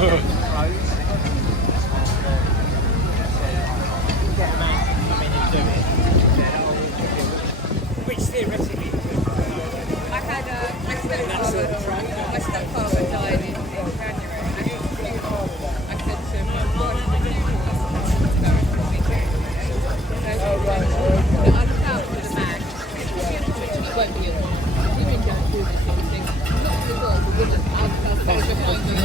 Which theoretically, I had my stepfather died in January. I said to him, "My God, I look out for the man. I won't be able to. You really don't do this sort of thing. Lock the door, the woman. I'll behind you."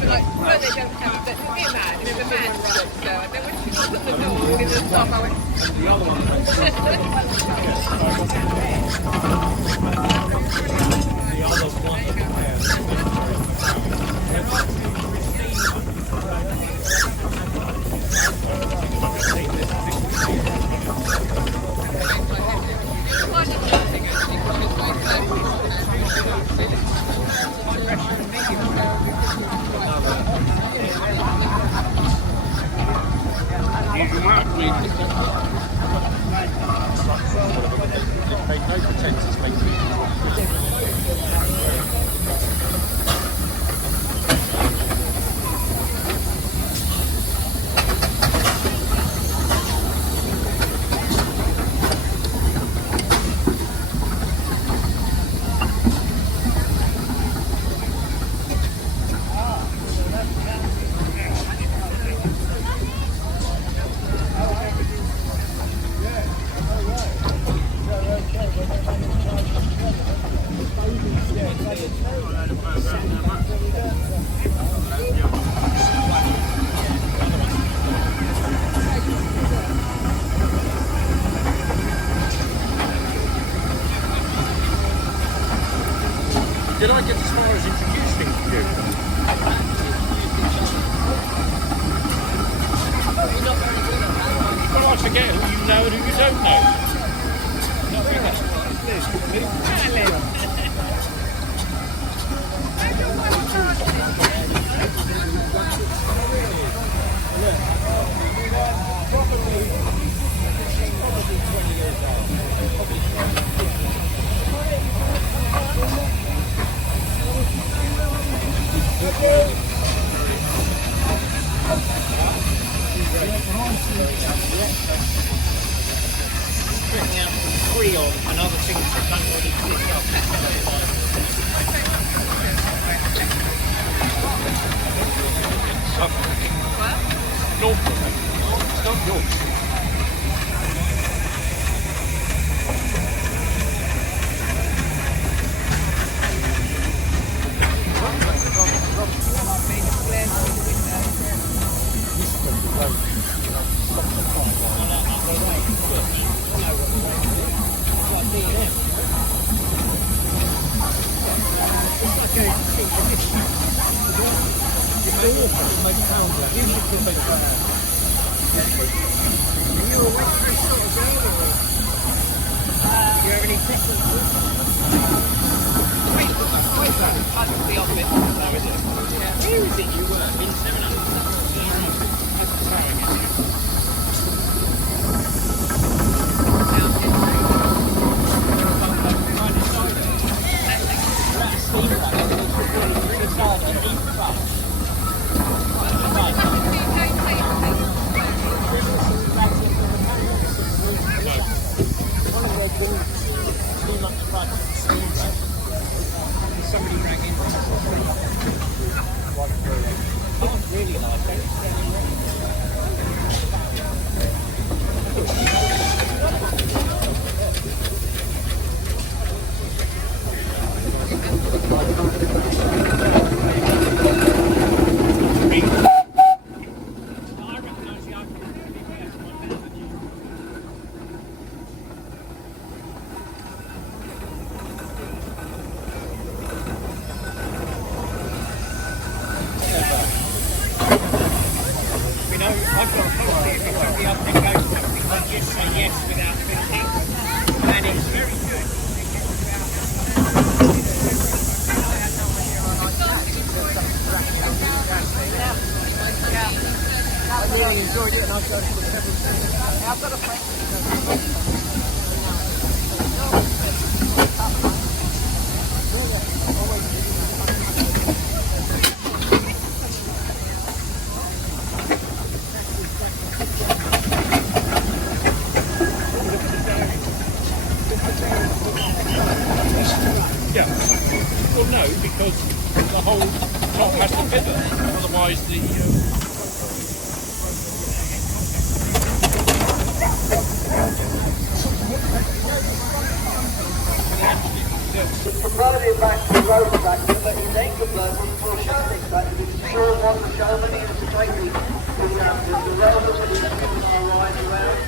Like, well, they don't have, but be a man, there's a man right, so I don't want you to look at the door with the top. I went, Did I get as far as introducing you? Well, I forget who you know and who you don't know. Bringing out some free on and other things that don't really pick up. Norfolk. It's not Yorkshire. Where is it you work? In 700. Somebody rang in. I really like it. I've got a policy if somebody up to go something, I just say yes without thinking. And it's very good. I really enjoyed it and I've got a friend. Yeah. Well, no, because the whole top has to pivot. Otherwise, Provided it back to the road back, but his anchor blow was for showing back. It's sure one for showing, he has to take the relevant and the ride around.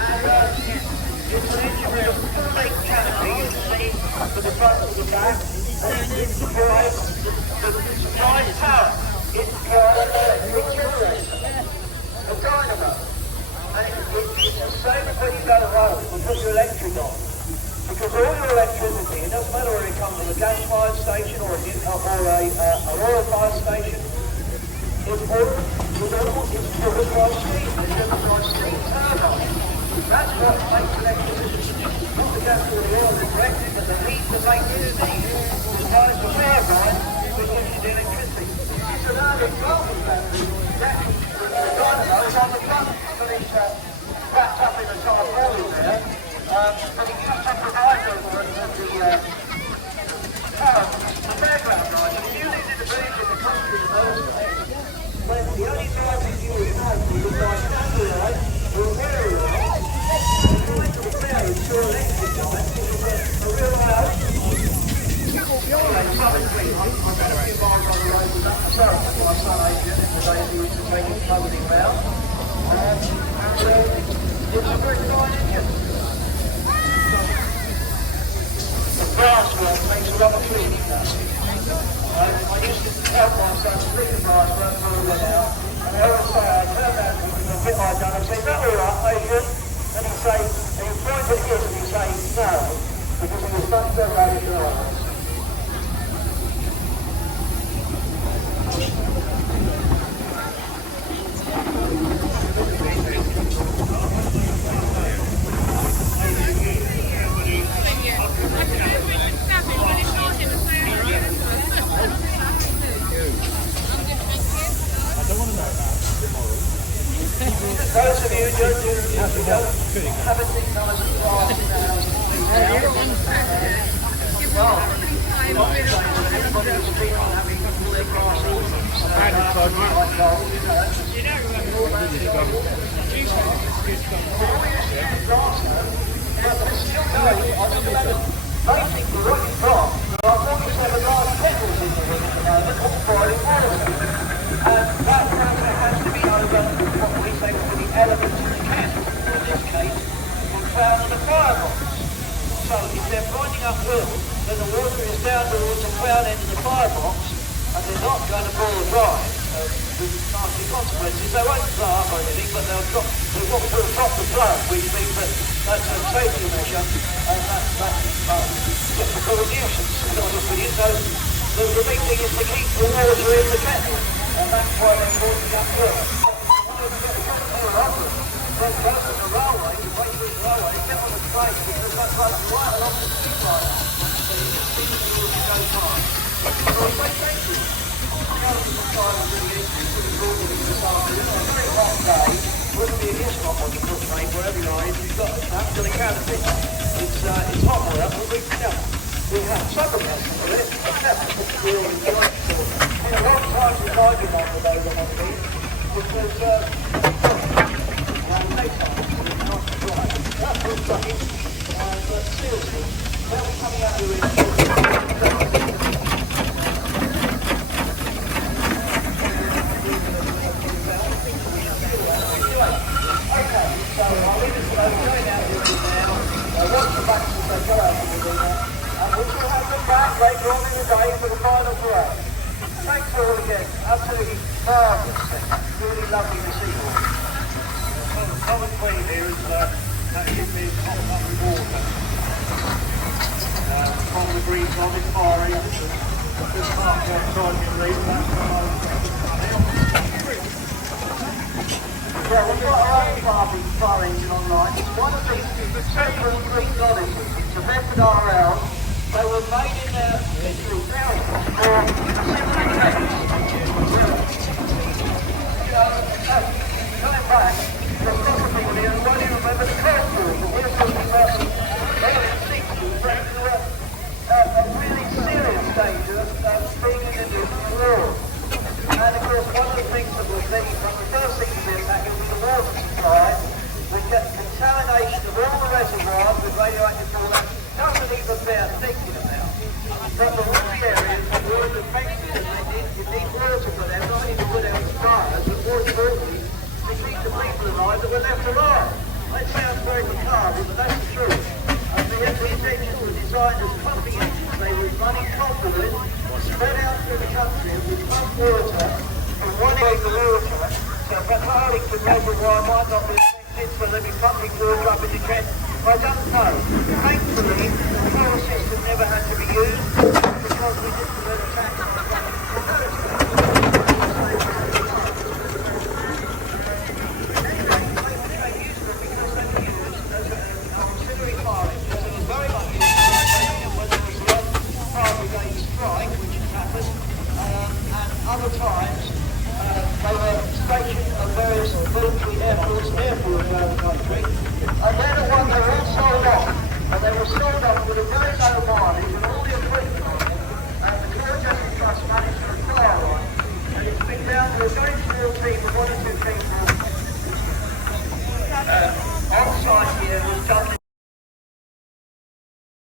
And it's an engine with a full-length canopy, you see, for the front and the back. And it supplies power. It supplies an electric generator, a dynamo. And it's the same as when you go to road, we put your electric on. Because all your electricity, it doesn't matter whether it comes from a gas-fired station or a oil-fired station, it's driven by steam. It's driven by steam turbine. That's what makes electricity. Not the gas or the oil that's electric, but the heat that makes it steam. Supplies the turbine, which gives you the electricity. So now the carbon battery, the dynamo is on the front, but it's wrapped up in a ton of oil there. But it used to provide the fairground ride. If you needed to believe in the country in those days, when the only driving you would have was by candlelight or fairy light, and going to the ferry to electric light, it was a real loud. Anyway, Southern Green, I've got a few miles on the road with that myself. My son Adrian, in the days he used to take his company round. And it's a very fine engine. Brass work makes a lot of cleaning now. I used to help my son clean the brass work for a while, and I always say, I turned out to him a bit like that, and say, is that alright, Adrian? And he'd say, and he'd point at his and he'd say, no, because he was much better at it than I was. Those of you who don't haven't seen none of the brass now, everybody's been on having all their brass ornaments. Basically what you've got, there are 47 large kettles in the ring at the moment, all boiling water. And that process has to be over what we say were the elements of the kettle, in this case, were found in the firebox. So if they're finding up will, then the water is down towards the crown end of the firebox, and they're not going to boil dry. With nasty consequences. They won't blow up or anything, but they'll drop the flow, which means that that's a safety measure, and that's typical of nuisance, to be honest with you. So the big thing is to keep the water in the kettle, and that's why they're boiling up will. Then go to the railway, you wait for the railway, get on the train, because that runs right along the steam line, so you can see the water go by. So I say thank you. A very hot day, wouldn't be a hiss hop on the foot train wherever you are, if you've got absolutely canopy. It's hot weather, but we have supplements for it. It's really enjoyable. In a long time since I've been on the day when I've been, because that's what's funny, but seriously, when we're coming out here so I'll leave it to those going out here now. Watch the back as they go out of the arena. And we shall have them back later on in the day for the final parade. Thanks all again. Absolutely marvellous. Really lovely to see you all. Well, the common queen here is actually being hot with water. From the breeze on in fiery. Just half outside the breeze. That's fire engine online. It's one of these several Greek goddesses. It's a method RL. They were made in their history thousands for similar effects. Coming back, there's lots of people here who won't even remember the curse wars, but we're talking about the early 60s, bringing a really serious danger of being in a nuclear war. And of course, one of the things that was the first thing to be attacked was the water supply, which had contamination of all the reservoirs with radioactive fallout. Doesn't even bear thinking about. But the rocky areas are water affected, and you need water for them, not only to put out fires, but more importantly, to keep the people alive that were left alive. That sounds very macabre, but that's the truth. And these engines were designed as pumping engines. They were running conduit, spread out through the country, with pump water from one area of the water. So Catholic to reservoir might not be affected, so they'll be pumping water up in the Trent. I don't know. Thankfully, the power system never had to be used because we didn't let attack on the other times, they were stationed at various military airports and airfields around the country, and they're the ones that were all sold off, and they were sold off with a very low mileage and all the equipment on it, and the Georgia Trust managed to acquire one, and it's been down to a very small team of 1 or 2 people on site here who've done